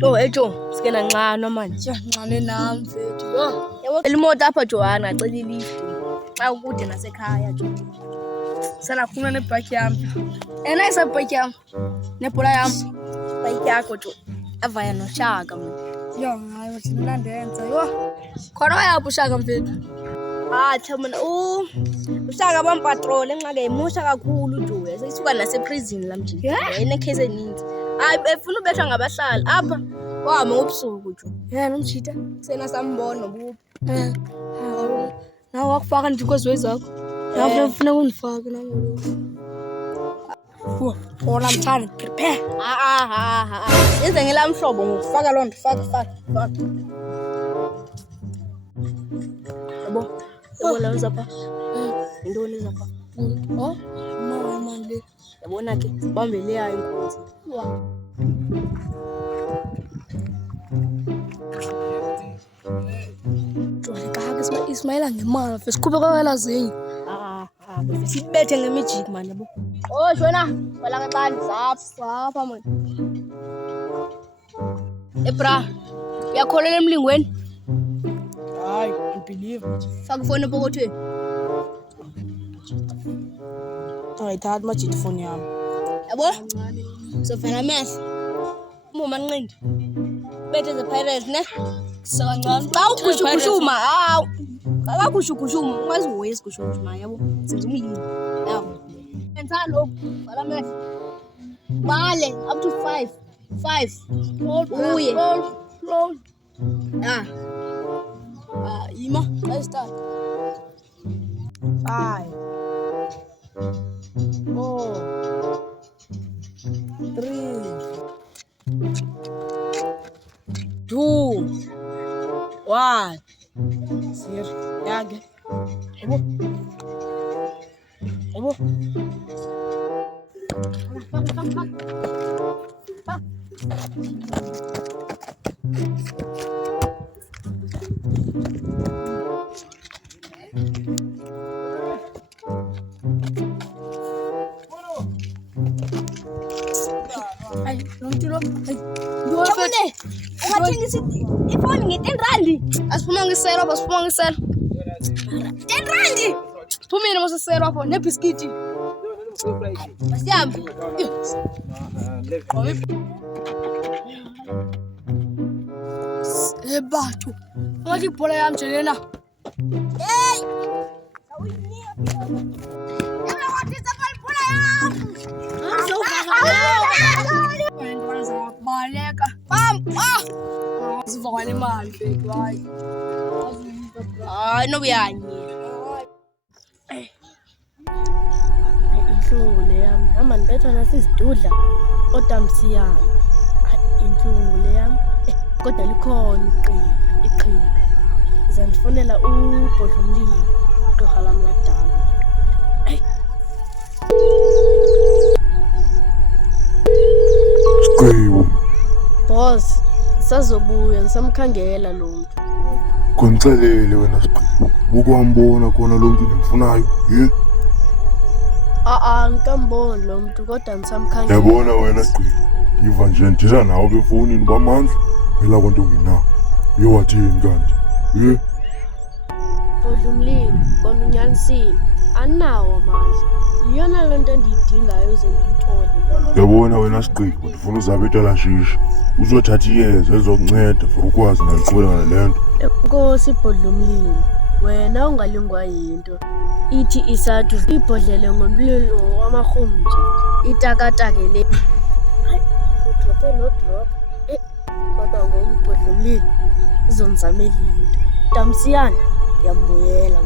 To ejo sike nancane manje. Ncane nami mfethu. Yabo imoto apha Johanna acela ilift. Xa ukude nasekhaya jo. Sala khuna nebike yami. Enayisa bike yam. Nebhola yam. Bike yakho jo. Avaya noShaka mina. Yo hayi thina ndenza. Yo. Khona wayaphi uShaka mfethu? Cha mina uShaka bampatrol enxake imusha kakhulu jo. Seyisuka nase prison lamjini. Yena case eninzi. Hayi efuna ubethwa ngabahlali apha. Wahamba ngobusuku jo. Yena umjita. Sena sambona nobu. Nawe wakufaka nje kwezwe zakho. Nawe ufuna ungifake nami. Hola mthani prepare. Yenze ngelamhlobo ngokufaka lonto faka. Yabo. Yabona uzapha. Into lezapha. Oh, mama le. Yabona ke sibambe le yayo inkunzi. Jwale Ismaila ngemali fesikhuphe kwala zinye. Sibethe ngemijiki manje yabo. Shona bala ngebani zapha manje. Ebra. Uyakholela emlingweni? Hayi, I believe. Faka ifoni epokothweni. Ayithatha majiti phone yami. Yabo? Sofana mess. Uma nqindi. Bethe the pirates ne? Sakancane. Xa ukhushukushuma, akakhushukushuma, ungazi uwesi kushuma yabo. Senza umlilo. Yabo. Enza lokho, bala mess. Bale up to 5. 5. Uye. Roll. Ima, let's start. 5 4 3 2 1 0 yage. Ebo. Ay, nomtulo. Ay, Yabone. Ungathengisa ifoni nge-10 rand. Asiphuma ngiselo apha, siphuma ngiselo. 10 rand. Phumile moseselo apho nebhiskiti. Asiyambi. Batho. Ngathi ibhola yami nje lena. Hey! Yaba wathi sabhalibhola yami. Baleka. Sivakale imali mfethu hayi. Hayi nobuyanye. Inhlungu le yami. Hamba nibethwa nasizidudla odamsiyana. Inhlungu le yami. Kodwa likhona iqhinga. Ngizanifonela ubhodla umlilo. Ugqirha lami ladala. Siqiwo. Boss, sazobuya ngisamkhangela lo muntu. Koncelele wena Siqiwo. Bukwambona khona lo muntu engimfunayo. Ngikamboni lo muntu kodwa ngisamkhangela. Yabona wena Siqiwo. Yiva nje ndithetha nawe befonini bamandla. Phela konto ngenawo. Uyowathini kanti? Bodla umlilo, kona unyanisile. Anawo amandla. Iyona loo nto endiyidingayo uze ndiyithole. Yabona wena Siqiwo, ndifuna uzabetha la shisha. Uzothatha iyeza elizokunceda for ukwazi naliqhubeka nale nto. Nkosi bodla umlilo. Wena ungalingwa yinto. Ithi isathu ibhodlele ngomlilo wamarhumja. Itakatakele. Hayi, udrope no drop. Kodwa ngombhodla umlilo uzonizamela into. Damsiyana, ngiyambuyela.